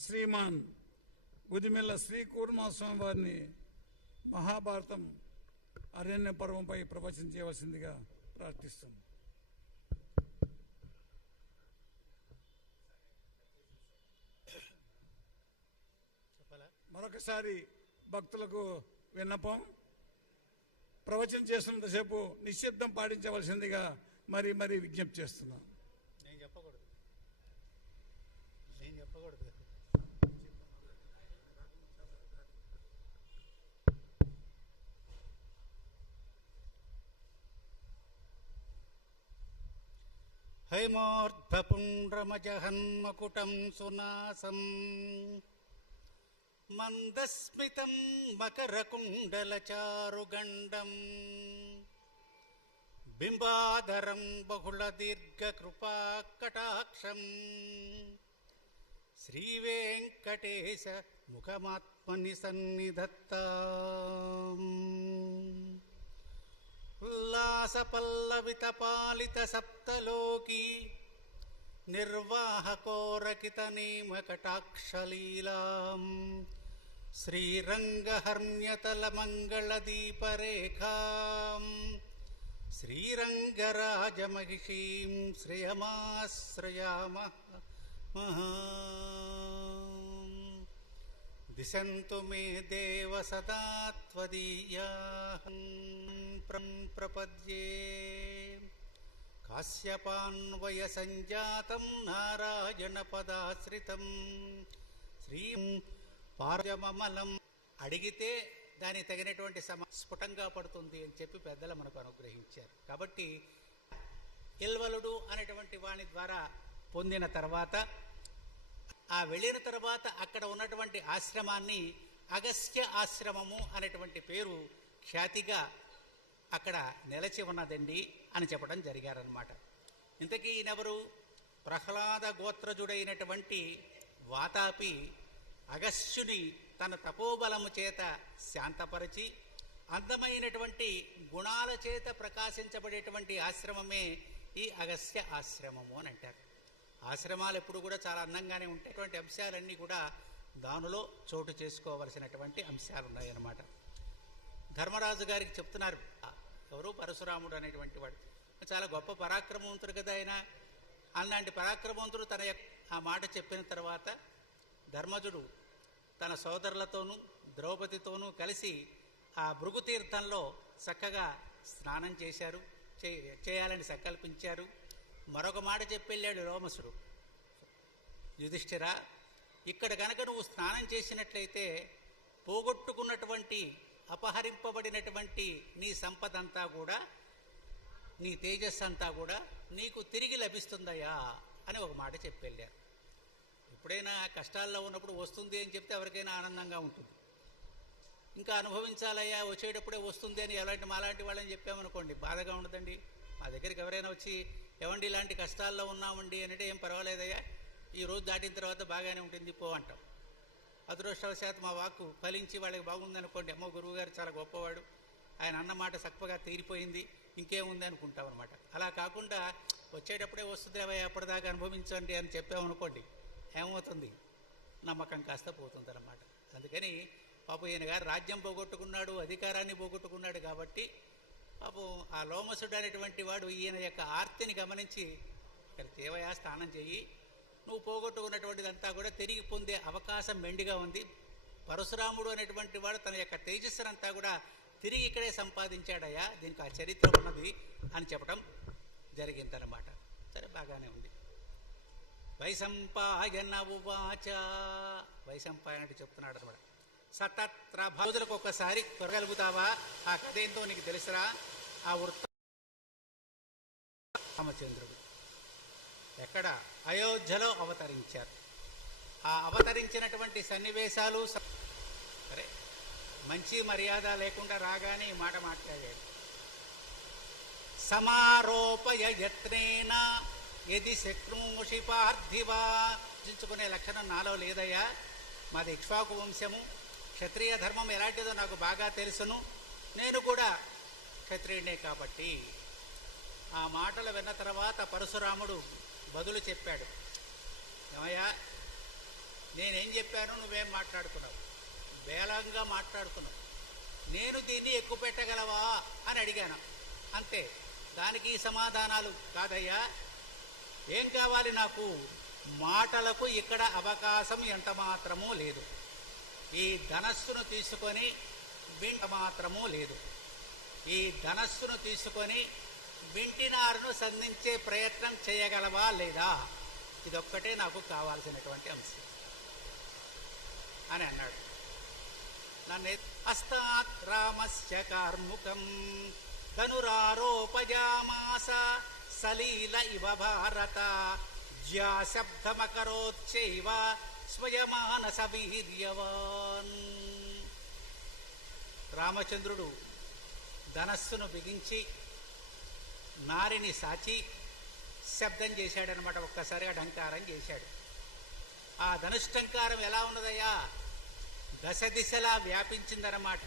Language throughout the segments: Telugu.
శ్రీమాన్ గుదిమెల్ల శ్రీ కూర్మాస్వామి వారిని మహాభారతం అరణ్య పర్వంపై ప్రవచనం చేయవలసిందిగా ప్రార్థిస్తున్నాం. మరొకసారి భక్తులకు విన్నపం. ప్రవచనం చేస్తున్నంతసేపు నిశ్శబ్దం పాటించవలసిందిగా మరి మరి విజ్ఞప్తి చేస్తున్నాం. నేను చెప్పకూడదు. నేను చెప్పకూడదు. हैमोऽर्ध्वपुण्ड्रमजहन्मकुटं सुनासम् मन्दस्मितं मकरकुण्डलचारुगण्डम् बिम्बाधरं बहुलदीर्घकृपाकटाक्षम्। श्रीवेङ्कटेशमुखमात्मनि सन्निधत्ता विलासपल्लवितपालितसप्तलोकी निर्वाहकोरकितनेमकटाक्षलीलाम्। श्रीरङ्गहर्म्यतलमङ्गलदीपरेखाम् श्रीरङ्गराजमहिषीं श्रियमाश्रयामः। दिशन्तु मे देव सदा त्वदीयाः। మే ప్రపద్యే. కాశ్యపాన్వయ సంజాతం నారాయణ పదాశ్రితం శ్రీ పార్యమమలం. అడిగితే దానికి తగినటువంటి సమ స్ఫుటంగా పడుతుంది అని చెప్పి పెద్దలు మనకు అనుగ్రహించారు. కాబట్టి ఇల్వలుడు అనేటువంటి వాని ద్వారా పొందిన తర్వాత ఆ వెళ్ళిన తర్వాత అక్కడ ఉన్నటువంటి ఆశ్రమాన్ని అగస్త్య ఆశ్రమము అనేటువంటి పేరు ఖ్యాతిగా అక్కడ నిలచి ఉన్నదండి అని చెప్పడం జరిగారనమాట ఇంతకీ ఈయనెవరు? ప్రహ్లాద గోత్రజుడైనటువంటి వాతాపి అగస్యుని తన తపోబలము చేత శాంతపరిచి అందమైనటువంటి గుణాల చేత ప్రకాశించబడేటువంటి ఆశ్రమమే ఈ అగస్య ఆశ్రమము అని అంటారు. ఆశ్రమాలు ఎప్పుడు కూడా చాలా అందంగానే ఉంటాయి. అంశాలన్నీ కూడా దానిలో చోటు చేసుకోవలసినటువంటి అంశాలు ఉన్నాయన్నమాట ధర్మరాజు గారికి చెప్తున్నారు. ఎవరు పరశురాముడు అనేటువంటి వాడు. చాలా గొప్ప పరాక్రమవంతుడు కదా ఆయన. అలాంటి పరాక్రమవంతుడు తన యొక్క ఆ మాట చెప్పిన తర్వాత ధర్మజుడు తన సోదరులతోనూ ద్రౌపదితోనూ కలిసి ఆ భృగు తీర్థంలో చక్కగా స్నానం చేశారు. చేయాలని సంకల్పించారు. మరొక మాట చెప్పెళ్ళాడు రోమసుడు యుధిష్ఠిర ఇక్కడ గనక నువ్వు స్నానం చేసినట్లయితే పోగొట్టుకున్నటువంటి అపహరింపబడినటువంటి నీ సంపద అంతా కూడా నీ తేజస్సు అంతా కూడా నీకు తిరిగి లభిస్తుందయ్యా అని ఒక మాట చెప్పెళ్ళారు. ఎప్పుడైనా కష్టాల్లో ఉన్నప్పుడు వస్తుంది అని చెప్తే ఎవరికైనా ఆనందంగా ఉంటుంది. ఇంకా అనుభవించాలయ్యా వచ్చేటప్పుడే వస్తుంది అని ఎలాంటి మాలాంటి వాళ్ళని చెప్పామనుకోండి బాధగా ఉండదండి. మా దగ్గరికి ఎవరైనా వచ్చి ఎవండి ఇలాంటి కష్టాల్లో ఉన్నామండి అంటే ఏం పర్వాలేదయ్యా ఈ రోజు దాటిన తర్వాత బాగానే ఉంటుంది పో అంటాం. అదృష్టవశాత్తు మా వాక్కు ఫలించి వాళ్ళకి బాగుందనుకోండి అమ్మో గురువు గురువుగారు చాలా గొప్పవాడు ఆయన అన్నమాట చక్కగా తీరిపోయింది ఇంకేముంది అనుకుంటాం అనమాట అలా కాకుండా వచ్చేటప్పుడే వస్తుంది అవయ్య అప్పటిదాకా అనుభవించండి అని చెప్పామనుకోండి ఏమవుతుంది? నమ్మకం కాస్త పోతుంది అనమాట అందుకని పాపం ఈయన గారు రాజ్యం పోగొట్టుకున్నాడు అధికారాన్ని పోగొట్టుకున్నాడు కాబట్టి పాపం ఆ లోమసుడు అనేటువంటి వాడు ఈయన యొక్క ఆర్తిని గమనించి ఇక్కడ దేవయా స్నానం చెయ్యి నువ్వు పోగొట్టుకున్నటువంటిదంతా కూడా తిరిగి పొందే అవకాశం మెండిగా ఉంది. పరశురాముడు అనేటువంటి వాడు తన యొక్క తేజస్సునంతా కూడా తిరిగి ఇక్కడే సంపాదించాడయ్యా. దీనికి ఆ చరిత్ర ఉన్నది అని చెప్పడం జరిగిందనమాట సరే బాగానే ఉంది. వైశంపాయన ఉవాచ వైశంపాయన అంటే చెప్తున్నాడు అనమాట సతత్ర రోజులకు ఒక్కసారి త్వరగలుగుతావా? ఆ కథ ఏంటో నీకు తెలుసురా. ఆ వృత్త రామచంద్రుడు. ఎక్కడ? అయోధ్యలో అవతరించారు. ఆ అవతరించినటువంటి సన్నివేశాలు సరే మంచి మర్యాద లేకుండా రాగానే ఈ మాట మాట్లాడాడు సమారోపయ యత్నేన ఎది శక్నూషి పార్థివా చించుకునే లక్షణం నాలో లేదయ్యా. మాది ఇక్ష్వాకు వంశము క్షత్రియ ధర్మం ఎలాంటిదో నాకు బాగా తెలుసును. నేను కూడా క్షత్రియుడే కాబట్టి. ఆ మాటలు విన్న తర్వాత పరశురాముడు బదులు చెప్పాడు. ఏమయ్యా నేనేం చెప్పాను నువ్వేం మాట్లాడుకున్నావు? బేలంగా మాట్లాడుతున్నావు నేను దీన్ని ఎక్కువ పెట్టగలవా అని అడిగాను. అంతే దానికి ఈ సమాధానాలు కాదయ్యా. ఏం కావాలి నాకు? మాటలకు ఇక్కడ అవకాశం ఎంత మాత్రమూ లేదు. ఈ ధనస్సును తీసుకొని వింట మాత్రమూ లేదు. ఈ ధనస్సును తీసుకొని వింటినారును సంధించే ప్రయత్నం చేయగలవా లేదా? ఇదొక్కటే నాకు కావాల్సినటువంటి అంశం. అని అన్నాడు. నన్ను అస్తాత్ రామస్య కార్ముకం ధనురారోపజామాస సలీల ఇవ భారత జ్యాశబ్దమకరోచ్చైవ స్వయమానస వీర్యవాన్ రామచంద్రుడు ధనస్సును బిగించి నారిని సాచి శబ్దం చేశాడనమాట ఒక్కసారిగా ఢంకారం చేశాడు. ఆ ధనుష్టంకారం ఎలా ఉన్నదయ్యా? దశ దిశలా వ్యాపించిందన్నమాట.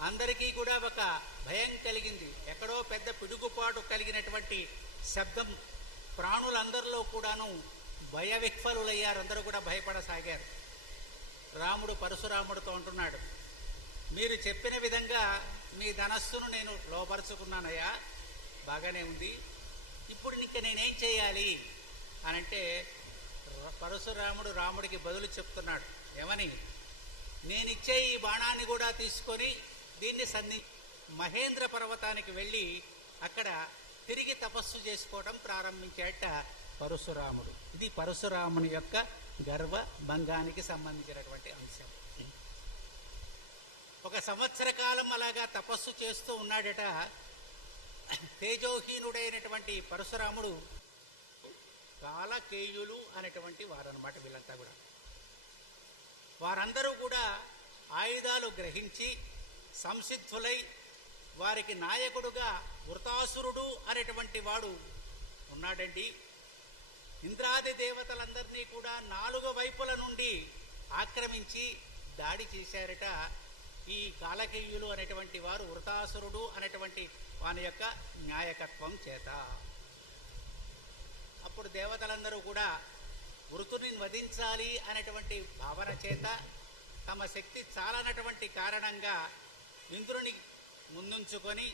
అందరికీ కూడా ఒక భయం కలిగింది. ఎక్కడో పెద్ద పిడుగుపాటు కలిగినటువంటి శబ్దం ప్రాణులందరిలో కూడాను భయ విహ్వలులయ్యారు అందరూ కూడా భయపడసాగారు. రాముడు పరశురాముడితో అంటున్నాడు మీరు చెప్పిన విధంగా మీ ధనస్సును నేను లోపరుచుకున్నానయ్యా. బాగానే ఉంది. ఇప్పుడు ఇంక నేనేం చేయాలి? అని అంటే పరశురాముడు రాముడికి బదులు చెప్తున్నాడు. ఏమని? నేనిచ్చే ఈ బాణాన్ని కూడా తీసుకొని దీన్ని సంధి మహేంద్ర పర్వతానికి వెళ్ళి అక్కడ తిరిగి తపస్సు చేసుకోవడం ప్రారంభించాట పరశురాముడు. ఇది పరశురాముని యొక్క గర్వ భంగానికి సంబంధించినటువంటి అంశం. ఒక సంవత్సర కాలం అలాగా తపస్సు చేస్తూ ఉన్నాడట తేజోహీనుడైనటువంటి పరశురాముడు కాలకేయులు అనేటువంటి వారన్నమాట వీళ్ళంతా కూడా. వారందరూ కూడా ఆయుధాలు గ్రహించి సంసిద్ధులై వారికి నాయకుడుగా వృతాసురుడు అనేటువంటి వాడు ఉన్నాడండి. ఇంద్రాది దేవతలందరినీ కూడా నాలుగు వైపుల నుండి ఆక్రమించి దాడి చేశారట ఈ కాలకేయులు అనేటువంటి వారు వృతాసురుడు అనేటువంటి వాని యొక్క న్యాయకత్వం చేత. అప్పుడు దేవతలందరూ కూడా వృతుని వధించాలి అనేటువంటి భావన చేత తమ శక్తి చాలనటువంటి కారణంగా ఇంద్రుని ముందుంచుకొని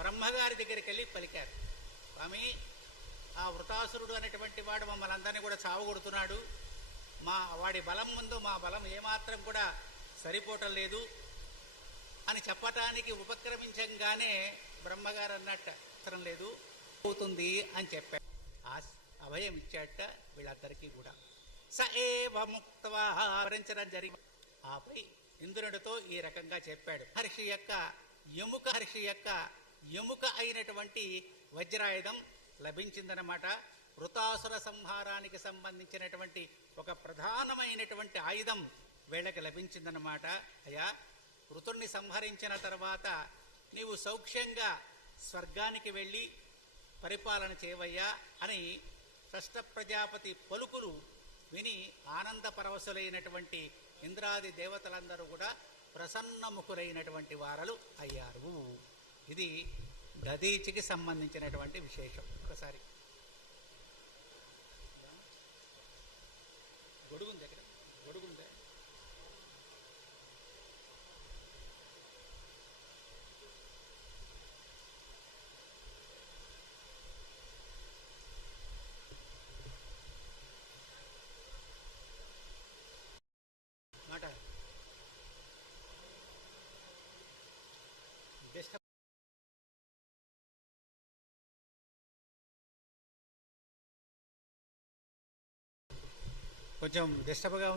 బ్రహ్మగారి దగ్గరికి వెళ్ళి పలికారు. స్వామి ఆ వృతాసురుడు అనేటువంటి వాడు మమ్మల్ని అందరినీ కూడా చావగొడుతున్నాడు మా వాడి బలం ముందు మా బలం ఏమాత్రం కూడా సరిపోవటం లేదు అని చెప్పటానికి ఉపక్రమించంగానే బ్రహ్మగారు అన్నట్ట అవసరం లేదు. అవుతుంది అని చెప్పాడు. ఆ అభయం ఇచ్చాట వీళ్ళందరికీ కూడా. స ఏవ ముక్తవా జరిగి ఆపై ఇంద్రునితో ఈ రకంగా చెప్పాడు. హర్షి యొక్క ఎముక హర్షి యొక్క ఎముక అయినటువంటి వజ్రాయుధం లభించిందనమాట వృతాసుర సంహారానికి సంబంధించినటువంటి ఒక ప్రధానమైనటువంటి ఆయుధం వీళ్ళకి లభించిందనమాట అయ్యా ఋతుణ్ణి సంహరించిన తర్వాత నీవు సౌఖ్యంగా స్వర్గానికి వెళ్ళి పరిపాలన చేయవయ్యా అని షష్ట ప్రజాపతి పలుకులు విని ఆనంద పరవశులైనటువంటి ఇంద్రాది దేవతలందరూ కూడా ప్రసన్నముఖులైనటువంటి వారలు అయ్యారు. ఇది దదీచికి సంబంధించినటువంటి విశేషం. ఒకసారి కొంచెం డిస్టర్బ్గా